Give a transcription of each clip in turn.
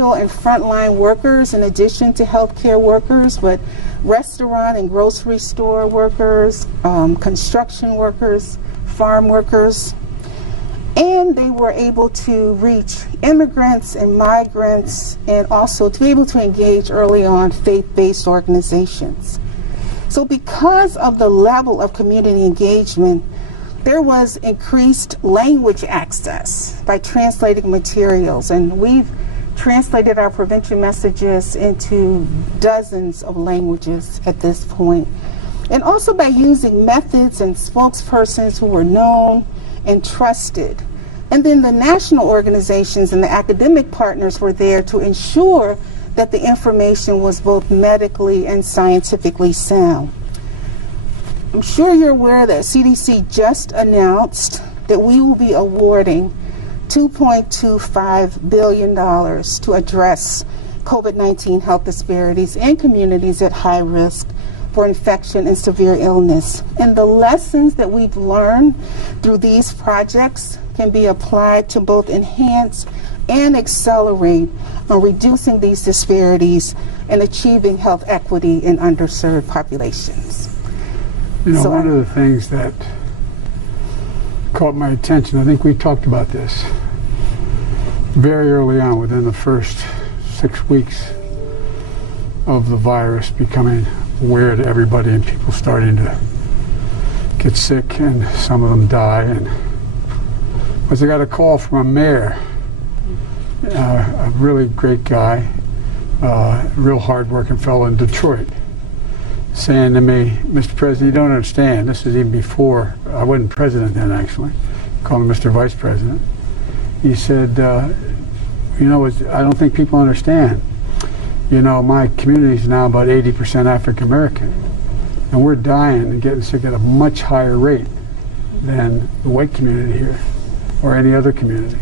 essential and frontline workers in addition to healthcare workers, but restaurant and grocery store workers, construction workers, farm workers. And they were able to reach immigrants and migrants, and also to be able to engage early on faith-based organizations. So because of the level of community engagement, there was increased language access by translating materials, and we've translated our prevention messages into dozens of languages at this point. And also by using methods and spokespersons who were known and trusted. And then the national organizations and the academic partners were there to ensure that the information was both medically and scientifically sound. I'm sure you're aware that CDC just announced that we will be awarding $2.25 billion to address COVID-19 health disparities in communities at high risk for infection and severe illness. And the lessons that we've learned through these projects can be applied to both enhance and accelerate on reducing these disparities and achieving health equity in underserved populations. You know, one of the things that caught my attention, I think we talked about this very early on, within the first 6 weeks of the virus becoming aware to everybody and people starting to get sick and some of them die, and was I got a call from a mayor, a really great guy, real hard-working fellow in Detroit, saying to me, "Mr. President, you don't understand." This is even before I wasn't president then, actually. Called him Mr. Vice President. He said, "You know, I don't think people understand. You know, my community is now about 80% African American, and we're dying and getting sick at a much higher rate than the white community here or any other community."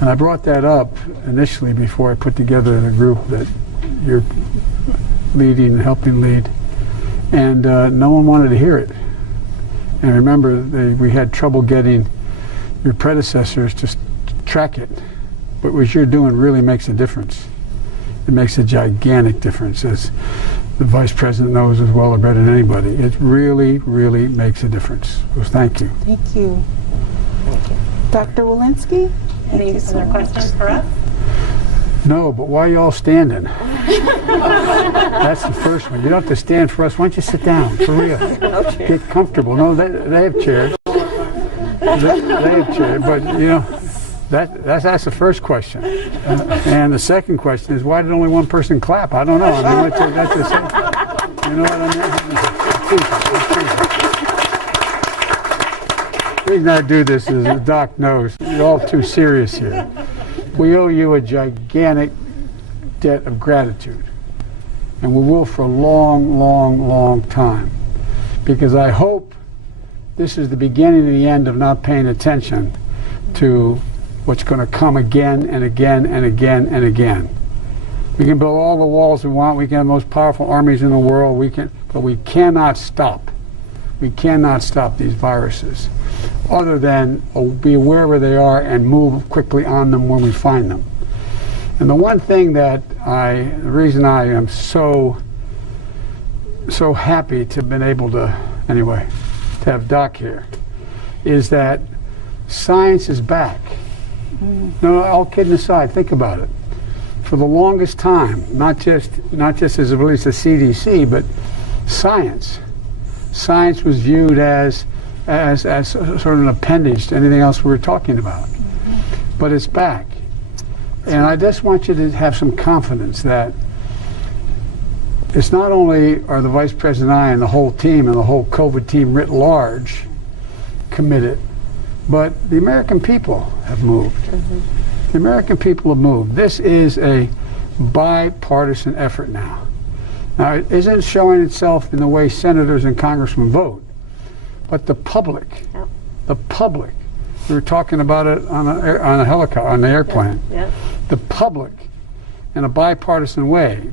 And I brought that up initially before I put together the group that you're leading and helping lead, and no one wanted to hear it. And remember, we had trouble getting your predecessors to track it, but what you're doing really makes a difference. It makes a gigantic difference, as the Vice President knows as well or better than anybody. It really, really makes a difference. So thank you. Thank you. Thank you. Dr. Walensky? Any other questions for us? No, but why are you all standing? That's the first one. You don't have to stand for us. Why don't you sit down, for real? No chair. Get comfortable. No, they have chairs. They have chairs, but you know, that's the first question. And the second question is, why did only one person clap? I don't know. I mean, that's the same. You know what I mean? The reason I do this is, the doc knows, you're all too serious here. We owe you a gigantic debt of gratitude, and we will for a long, long, long time, because I hope this is the beginning and the end of not paying attention to what's going to come again and again and again and again. We can build all the walls we want, we can have the most powerful armies in the world, but we cannot stop. We cannot stop these viruses, other than be aware where they are and move quickly on them when we find them. And the one thing that the reason I am so happy to have been able to, anyway, to have Doc here, is that science is back. No, all kidding aside, think about it. For the longest time, not just as it relates to CDC, but science was viewed as sort of an appendage to anything else we were talking about. But it's back. And I just want you to have some confidence that it's not only are the Vice President and I and the whole team and the whole COVID team writ large committed, but the American people have moved. The American people have moved. This is a bipartisan effort now. Now, it isn't showing itself in the way senators and congressmen vote, but the public, we were talking about it on a helicopter, on the airplane, the public, in a bipartisan way.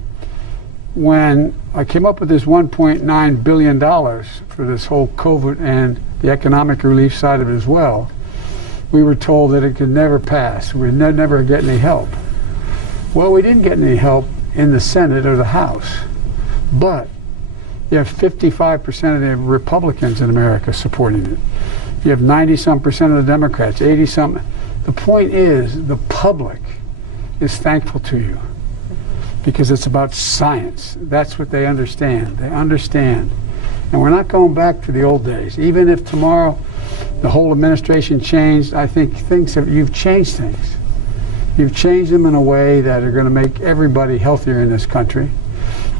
When I came up with this $1.9 billion for this whole COVID and the economic relief side of it as well, we were told that it could never pass. We'd never get any help. Well, we didn't get any help in the Senate or the House, but you have 55% of the Republicans in America supporting it. You have 90-some% of the Democrats, 80-some. The point is, the public is thankful to you because it's about science. That's what they understand. They understand. And we're not going back to the old days. Even if tomorrow the whole administration changed, I think you've changed things. You've changed them in a way that are going to make everybody healthier in this country.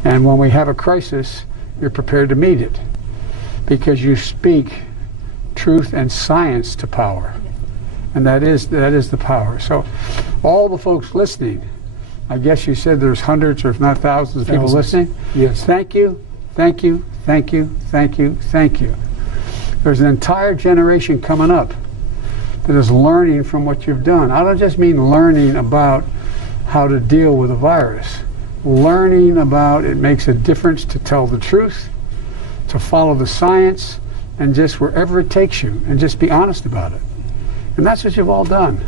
And when we have a crisis, you're prepared to meet it because you speak truth and science to power. And that is the power. So all the folks listening, I guess you said there's hundreds or if not thousands of people listening. Yes. Thank you, thank you, thank you, thank you, thank you. There's an entire generation coming up that is learning from what you've done. I don't just mean learning about how to deal with a virus. Learning about it makes a difference to tell the truth, to follow the science, and just wherever it takes you, and just be honest about it. And that's what you've all done.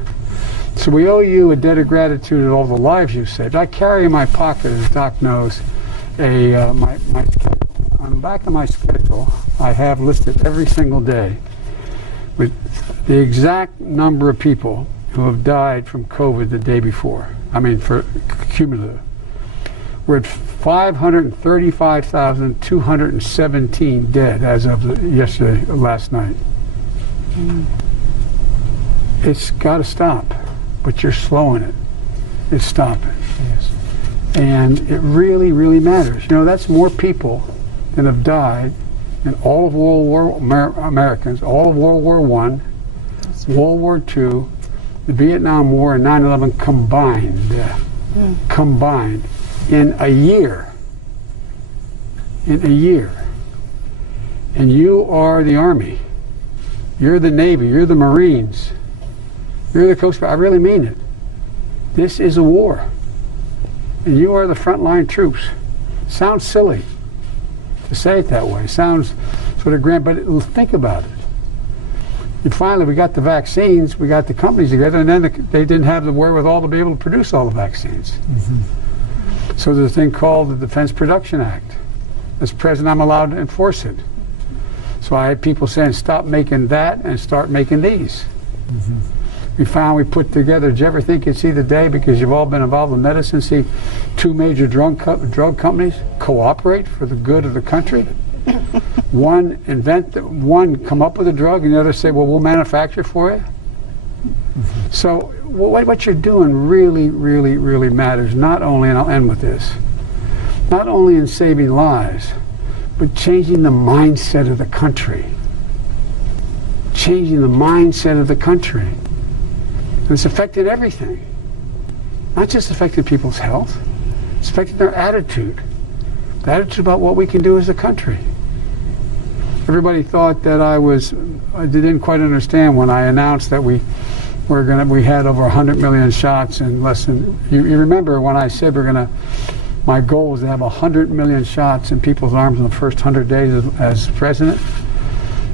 So we owe you a debt of gratitude at all the lives you've saved. I carry in my pocket, as Doc knows, my schedule. On the back of my schedule, I have listed every single day with the exact number of people who have died from COVID the day before. I mean, for cumulative. We're at 535,217 dead as of last night. It's got to stop, but you're slowing it. It's stopping. Yes. And it really, really matters. You know, that's more people than have died in all of Americans, all of World War I, World War II, the Vietnam War, and 9/11 combined. Combined in a year. In a year. And you are the Army. You're the Navy. You're the Marines. You're the Coast Guard. I really mean it. This is a war. And you are the frontline troops. Sounds silly to say it that way. Sounds sort of grand, but think about it. And finally, we got the vaccines, we got the companies together, and then they didn't have the wherewithal to be able to produce all the vaccines. Mm-hmm. So there's a thing called the Defense Production Act. As president, I'm allowed to enforce it. So I had people saying, stop making that and start making these. Mm-hmm. We put together, did you ever think you'd see the day, because you've all been involved in medicine, see two major drug companies cooperate for the good of the country? One come up with a drug, and the other say, well, we'll manufacture for you. Mm-hmm. So what you're doing really, really, really matters, not only, and I'll end with this, not only in saving lives, but changing the mindset of the country. Changing the mindset of the country. And it's affected everything. Not just affected people's health, it's affected their attitude. The attitude about what we can do as a country. Everybody thought that I didn't quite understand when I announced that we had over 100 million shots in less than, you remember when I said my goal was to have 100 million shots in people's arms in the first 100 days as president?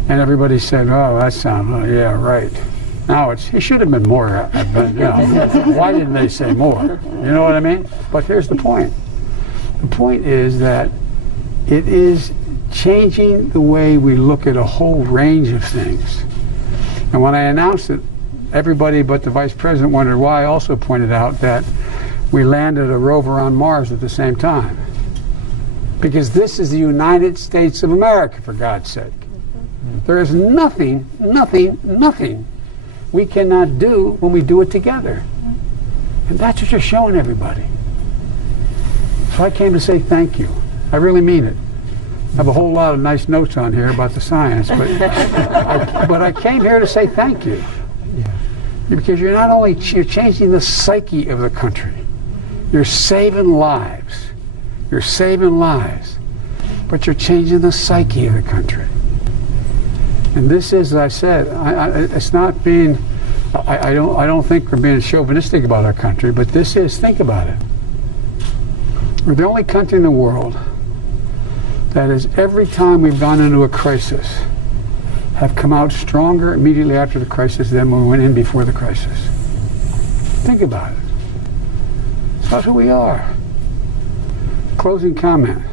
And everybody said, oh, that sounds, yeah, right. Now it should have been more, but, you know, why didn't they say more? You know what I mean? But here's the point. The point is that it is changing the way we look at a whole range of things. And when I announced it, everybody but the vice president wondered why. I also pointed out that we landed a rover on Mars at the same time. Because this is the United States of America, for God's sake. There is nothing we cannot do when we do it together. And that's what you're showing everybody. So I came to say thank you. I really mean it. I have a whole lot of nice notes on here about the science, but I came here to say thank you. Yeah. Because you're not only you're changing the psyche of the country, you're saving lives. You're saving lives, but you're changing the psyche of the country. And this is, as I said, it's not being. I don't think we're being chauvinistic about our country, but this is. Think about it. We're the only country in the world that is, every time we've gone into a crisis, have come out stronger immediately after the crisis than when we went in before the crisis. Think about it. about who we are. Closing comment.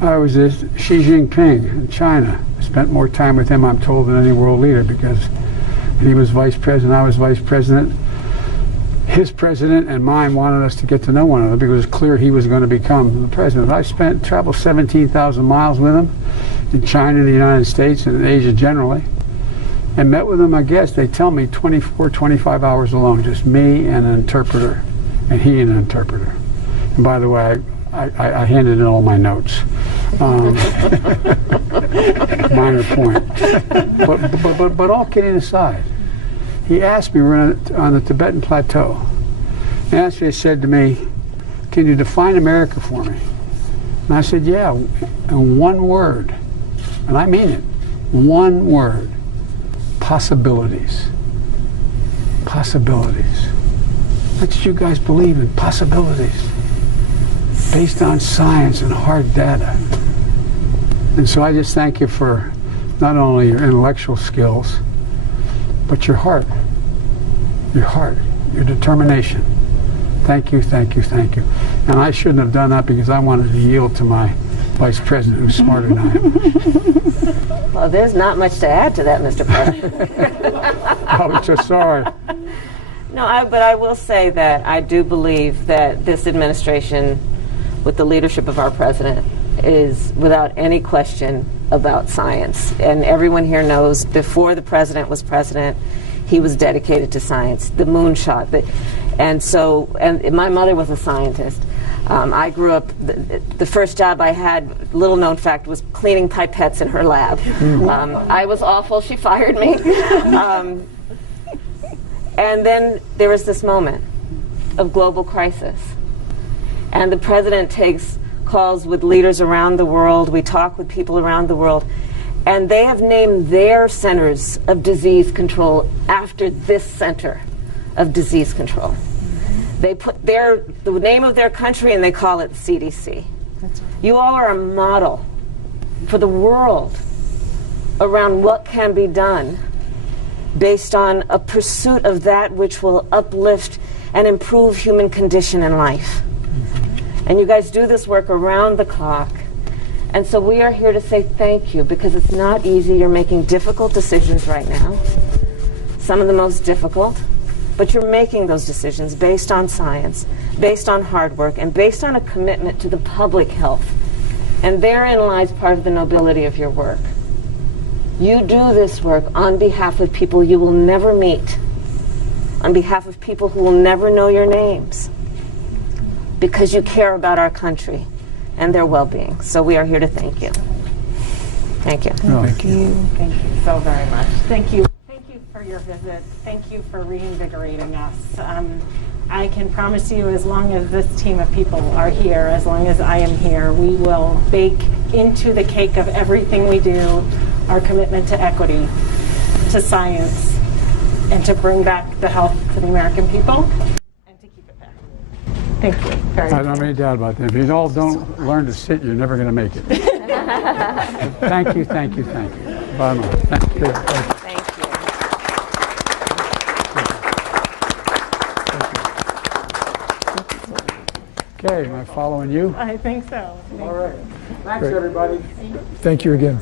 I was with Xi Jinping in China. Spent more time with him, I'm told, than any world leader, because he was vice president, I was vice president. His president and mine wanted us to get to know one another because it was clear he was going to become the president. I traveled 17,000 miles with him in China, the United States, and in Asia generally, and met with him, I guess, they tell me 24, 25 hours alone, just me and an interpreter, and he and an interpreter. And by the way, I handed in all my notes. Minor point. But all kidding aside, he asked me, we're on the Tibetan Plateau, he said to me, can you define America for me? And I said, yeah, in one word, and I mean it, one word, possibilities. Possibilities. That's what you guys believe in, possibilities. Based on science and hard data. And so I just thank you for not only your intellectual skills, but your heart, your determination. Thank you, thank you, thank you. And I shouldn't have done that because I wanted to yield to my vice president who's smarter than I am. Well, there's not much to add to that, Mr. President. I was just sorry. No, but I will say that I do believe that this administration, with the leadership of our president, is without any question about science. And everyone here knows before the president was president, he was dedicated to science, the moonshot. And my mother was a scientist. I grew up, the first job I had, little known fact, was cleaning pipettes in her lab. I was awful, she fired me. And then there was this moment of global crisis. And the president takes calls with leaders around the world. We talk with people around the world. And they have named their centers of disease control after this center of disease control. They put the name of their country and they call it CDC. That's right. You all are a model for the world around what can be done based on a pursuit of that which will uplift and improve human condition and life. And you guys do this work around the clock. And so we are here to say thank you, because it's not easy. You're making difficult decisions right now, some of the most difficult, but you're making those decisions based on science, based on hard work, and based on a commitment to the public health. And therein lies part of the nobility of your work. You do this work on behalf of people you will never meet, on behalf of people who will never know your names, because you care about our country and their well-being. So we are here to thank you. Thank you. Thank you. Thank you so very much. Thank you. Thank you for your visit. Thank you for reinvigorating us. I can promise you, as long as this team of people are here, as long as I am here, we will bake into the cake of everything we do our commitment to equity, to science, and to bring back the health to the American people. Thank you very much. I don't have any doubt about that. If you all don't learn to sit, you're never going to make it. Thank you, thank you, thank you. Bottom line. Thank you. Thank you. Okay, am I following you? I think so. All right. Thanks, everybody. Thank you again.